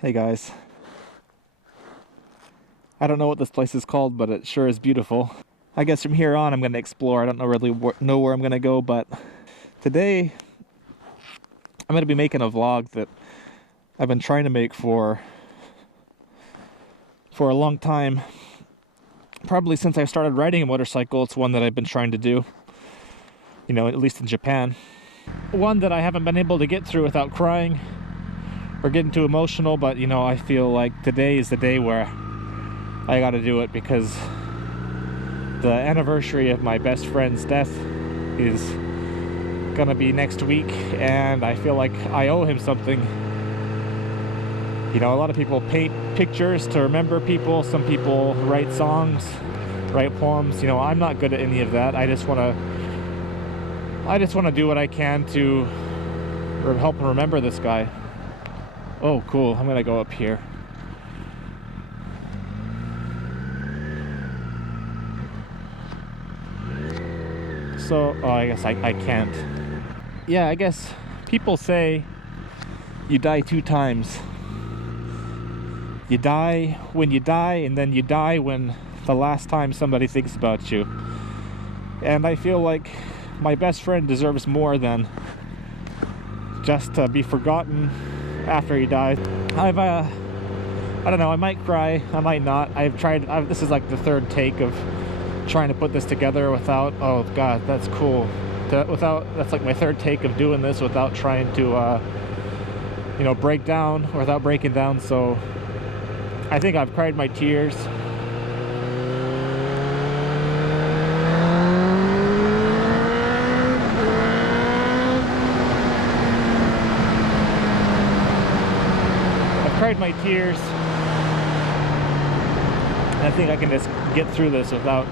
Hey guys. I don't know what this place is called, but it sure is beautiful. I guess from here on I'm going to explore. I don't really know where I'm going to go, but today I'm going to be making a vlog that I've been trying to make for a long time. Probably since I started riding a motorcycle, it's one that I've been trying to do. You know, at least in Japan. One that I haven't been able to get through without crying or getting too emotional, but you know, I feel like today is the day where I gotta do it because the anniversary of my best friend's death is gonna be next week, and I feel like I owe him something. You know, a lot of people paint pictures to remember people, some people write songs, write poems. You know, I'm not good at any of that. I just wanna do what I can to help remember this guy. Oh, cool. I'm gonna go up here. So, oh, I guess I can't. Yeah, I guess people say you die 2 times. You die when you die, and then you die when the last time somebody thinks about you. And I feel like my best friend deserves more than just to be forgotten after he died. I don't know, I might cry, I might not. This is like the 3rd take of trying to put this together without, oh god, that's cool. That's like my 3rd take of doing this without trying to, you know, break down, or without breaking down. So I think I've cried my tears. Cried my tears. I think I can just get through this without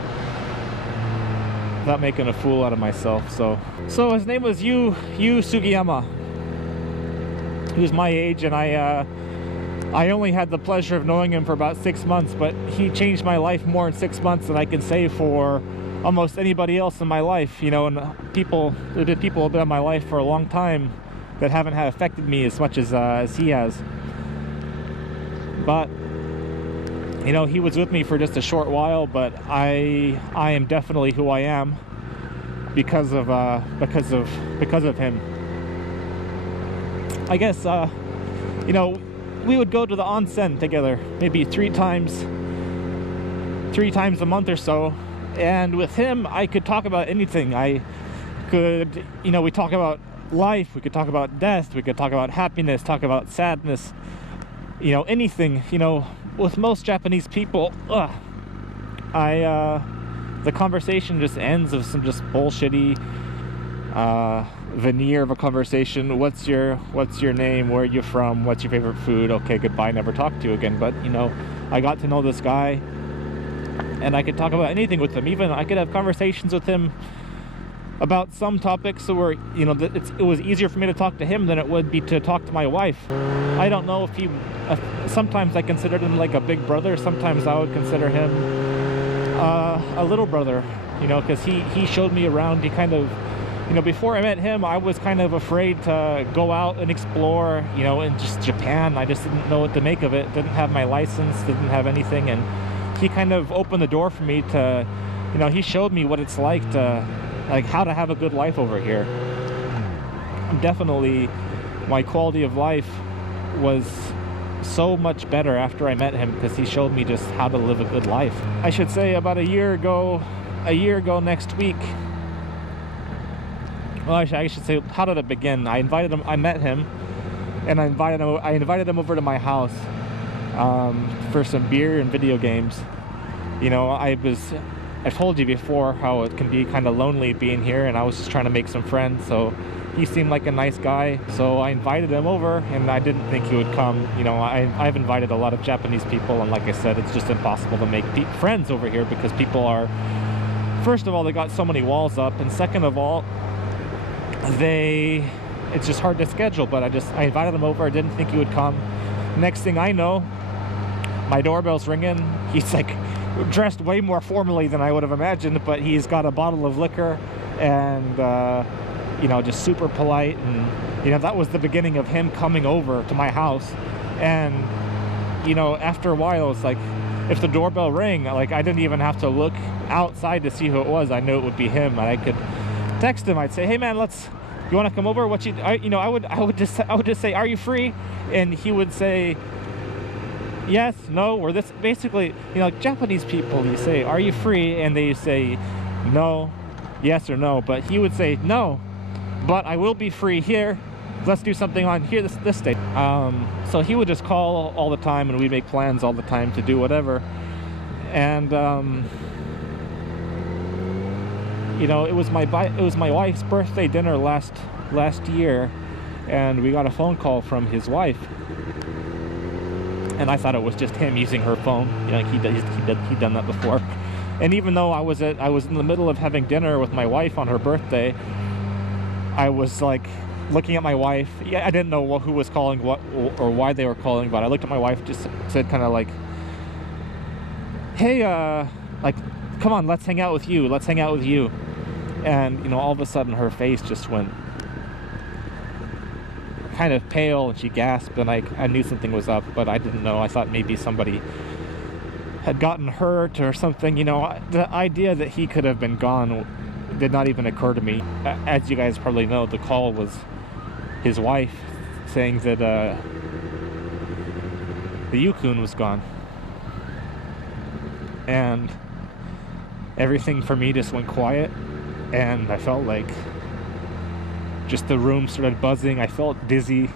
making a fool out of myself. So his name was Yu Sugiyama. He was my age, and I only had the pleasure of knowing him for about 6 months, but he changed my life more in 6 months than I can say for almost anybody else in my life. You know, and people have been in my life for a long time that haven't affected me as much as he has. But you know, he was with me for just a short while, but I am definitely who I am because of him. I guess you know, we would go to the onsen together maybe 3 times a month or so, and with him I could talk about anything. I could, you know, we talk about life, we could talk about death, we could talk about happiness, talk about sadness, you know, anything. You know, with most Japanese people, the conversation just ends with some just bullshitty veneer of a conversation. What's your name? Where are you from? What's your favorite food? Okay, goodbye, never talk to you again. But you know, I got to know this guy, and I could talk about anything with him. Even I could have conversations with him about some topics where, you know, it was easier for me to talk to him than it would be to talk to my wife. I don't know if he, sometimes I considered him like a big brother, sometimes I would consider him a little brother, you know, because he showed me around. He kind of, you know, before I met him, I was kind of afraid to go out and explore, you know, in just Japan. I just didn't know what to make of it, didn't have my license, didn't have anything, and he kind of opened the door for me to, you know, he showed me what it's like to, like, how to have a good life over here. Definitely, my quality of life was so much better after I met him, because he showed me just how to live a good life. I should say about a year ago next week. Well, I should say, how did it begin? I met him, and I invited him over to my house for some beer and video games. You know, I've told you before how it can be kind of lonely being here, and I was just trying to make some friends, so he seemed like a nice guy, so I invited him over, and I didn't think he would come. You know, I've invited a lot of Japanese people, and like I said, it's just impossible to make friends over here, because people are, first of all, they got so many walls up, and second of all, it's just hard to schedule. But I invited him over, I didn't think he would come. Next thing I know, my doorbell's ringing. He's like dressed way more formally than I would have imagined, but he's got a bottle of liquor, and you know, just super polite. And you know, that was the beginning of him coming over to my house. And you know, after a while, it's like, if the doorbell rang, like, I didn't even have to look outside to see who it was. I knew it would be him, and I could text him. I'd say, hey man, you want to come over? I would just say, are you free? And he would say yes, no, or this. Basically, you know, like Japanese people, you say, are you free? And they say no, yes or no. But he would say, no, but I will be free here. Let's do something on here this day. So he would just call all the time, and we'd make plans all the time to do whatever. And you know, it was my wife's birthday dinner last year, and we got a phone call from his wife, and I thought it was just him using her phone. You know, like he'd done that before. And even though I was in the middle of having dinner with my wife on her birthday, I was like looking at my wife. Yeah, I didn't know who was calling what or why they were calling, but I looked at my wife, just said kind of like, hey, like, come on, let's hang out with you. And, you know, all of a sudden her face just went kind of pale, and she gasped, and I knew something was up, but I didn't know. I thought maybe somebody had gotten hurt or something. You know, the idea that he could have been gone did not even occur to me. As you guys probably know, the call was his wife saying that the Yukun was gone. And everything for me just went quiet, and I felt like just the room started buzzing. I felt dizzy.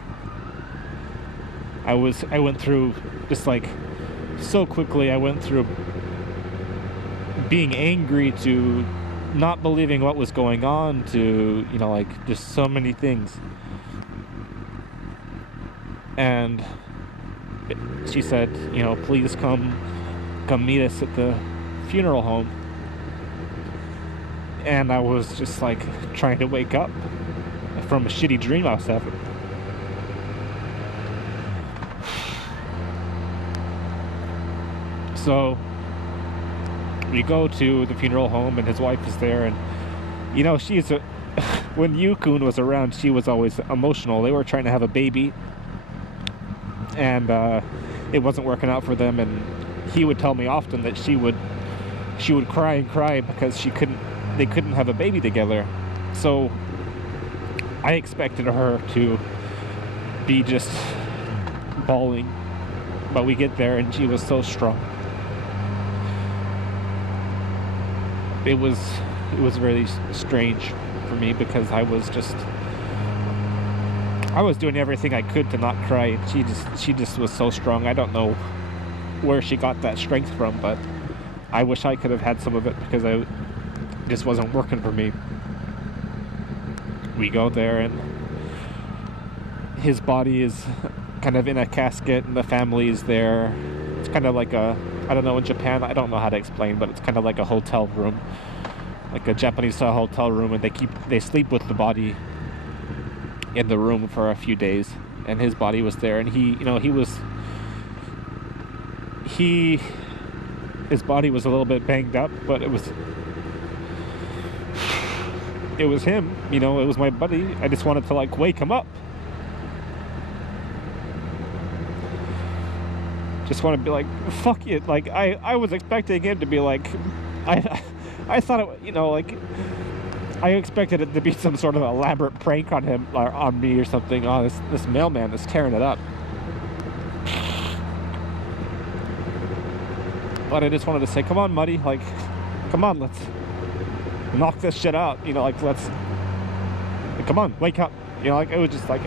I went through just like so quickly. I went through being angry to not believing what was going on to, you know, like just so many things. And she said, you know, please come meet us at the funeral home. And I was just like trying to wake up from a shitty dream I was having. So we go to the funeral home, and his wife is there, and you know, when Yukun was around, she was always emotional. They were trying to have a baby, and it wasn't working out for them, and he would tell me often that she would cry and cry because they couldn't have a baby together. So I expected her to be just bawling, but we get there and she was so strong. It was really strange for me because I was doing everything I could to not cry, and she just was so strong. I don't know where she got that strength from, but I wish I could have had some of it because it just wasn't working for me. We go there, and his body is kind of in a casket, and the family is there. It's kind of like I don't know, in Japan, I don't know how to explain, but it's kind of like a hotel room, like a Japanese style hotel room, and they sleep with the body in the room for a few days. And his body was there, and his body was a little bit banged up, but it was him, you know, it was my buddy. I just wanted to like wake him up. Just want to be like, fuck it. Like I was expecting him to be like, I thought it, you know, like I expected it to be some sort of elaborate prank on him or on me or something. Oh, this mailman is tearing it up. But I just wanted to say, come on, Muddy, like, come on, let's knock this shit out, you know, like, come on, wake up, you know, like, it was just like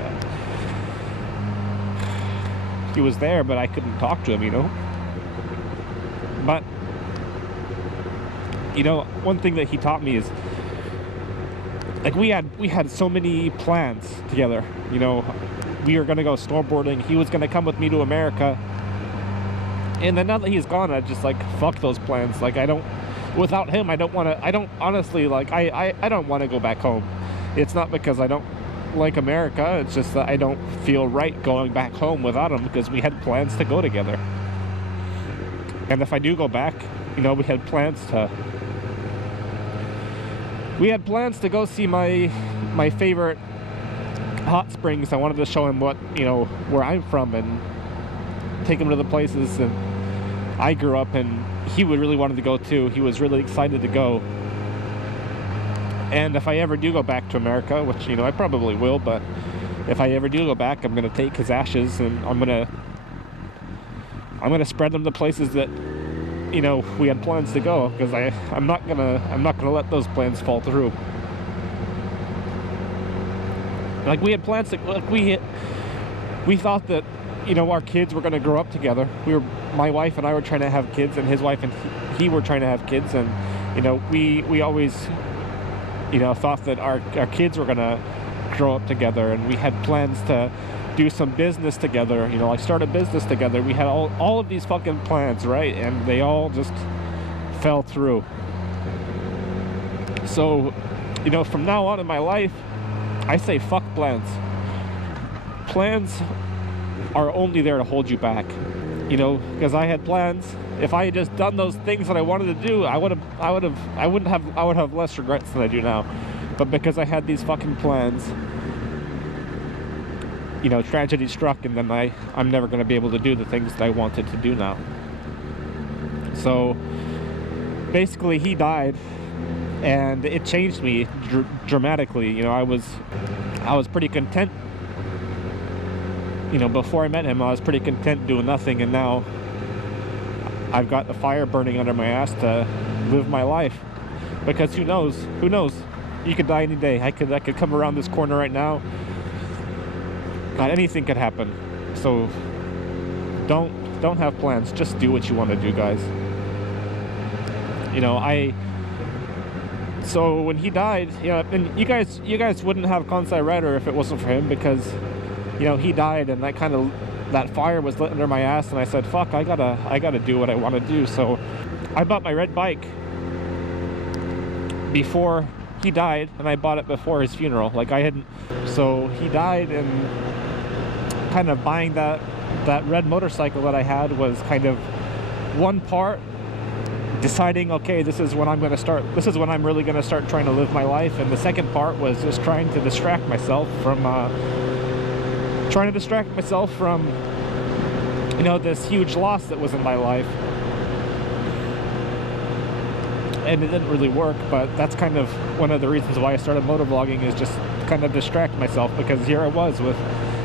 he was there, but I couldn't talk to him, you know. But, you know, one thing that he taught me is, like, we had so many plans together, you know. We were gonna go snowboarding, he was gonna come with me to America. And then now that he's gone, I just like, fuck those plans. Like, without him, I don't honestly, like, I don't want to go back home. It's not because I don't like America, it's just that I don't feel right going back home without him, because we had plans to go together. And if I do go back, you know, we had plans to go see my favorite hot springs. I wanted to show him what, you know, where I'm from, and take him to the places and I grew up, and he would really wanted to go too. He was really excited to go. And if I ever do go back to America, which, you know, I probably will, but if I ever do go back, I'm gonna take his ashes and I'm gonna spread them to places that, you know, we had plans to go, because I'm not gonna let those plans fall through. Like, we had plans to, like, we thought that, you know, our kids were gonna grow up together. My wife and I were trying to have kids, and his wife and he were trying to have kids, and, you know, we always, you know, thought that our kids were gonna grow up together, and we had plans to do some business together, you know, like start a business together. We had all of these fucking plans, right? And they all just fell through. So, you know, from now on in my life, I say fuck plans. Plans are only there to hold you back, you know, because I had plans. If I had just done those things that I wanted to do, I would have less regrets than I do now. But because I had these fucking plans, you know, tragedy struck, and then I'm never going to be able to do the things that I wanted to do now. So basically, he died, and it changed me dramatically. You know, I was pretty content. You know, before I met him, I was pretty content doing nothing, and now I've got the fire burning under my ass to live my life. Because who knows? Who knows? You could die any day. I could come around this corner right now. God, anything could happen. So don't have plans. Just do what you want to do, guys. You know, so when he died, you know, and you guys wouldn't have Kansai Rider if it wasn't for him, because, you know, he died, and that fire was lit under my ass, and I said, fuck, I gotta do what I want to do. So I bought my red bike before he died, and I bought it before his funeral. Like, so he died, and kind of buying that red motorcycle that I had was kind of one part deciding, okay, this is when I'm really gonna start trying to live my life, and the second part was just trying to distract myself from you know, this huge loss that was in my life. And it didn't really work, but that's kind of one of the reasons why I started motovlogging, is just kind of distract myself, because here I was with,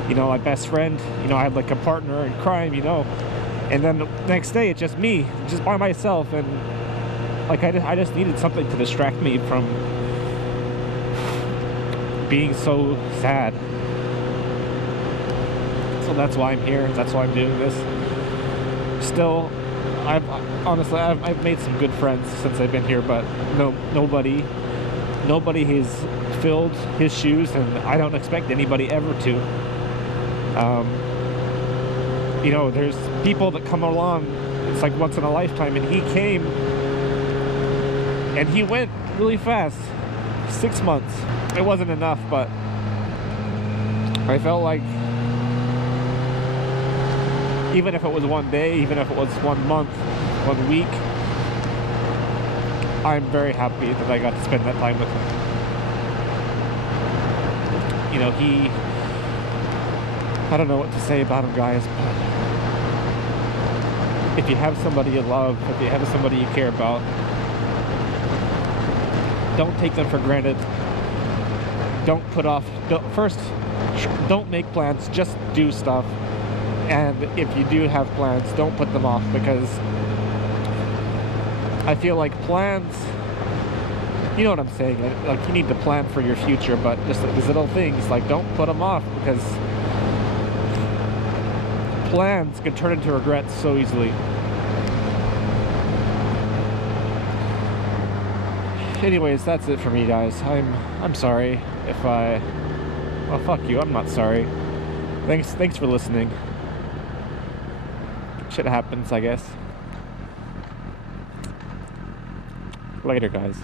you know, my best friend. You know, I had like a partner in crime, you know, and then the next day it's just me, just by myself, and like I just needed something to distract me from being so sad. So that's why I'm here. That's why I'm doing this. Still, honestly, I've made some good friends since I've been here, but nobody has filled his shoes, and I don't expect anybody ever to. You know, there's people that come along, it's like once in a lifetime, and he came and he went really fast. 6 months. It wasn't enough, but I felt like even if it was one day, even if it was 1 month, 1 week, I'm very happy that I got to spend that time with him. You know, I don't know what to say about him, guys, but if you have somebody you love, if you have somebody you care about, don't take them for granted. Don't make plans, just do stuff. And if you do have plans, don't put them off, because I feel like plans, you know what I'm saying, like you need to plan for your future, but just these little things, like, don't put them off, because plans can turn into regrets so easily. Anyways, that's it for me, guys. I'm sorry if well, fuck you, I'm not sorry. Thanks for listening. Shit happens, I guess. Later, guys.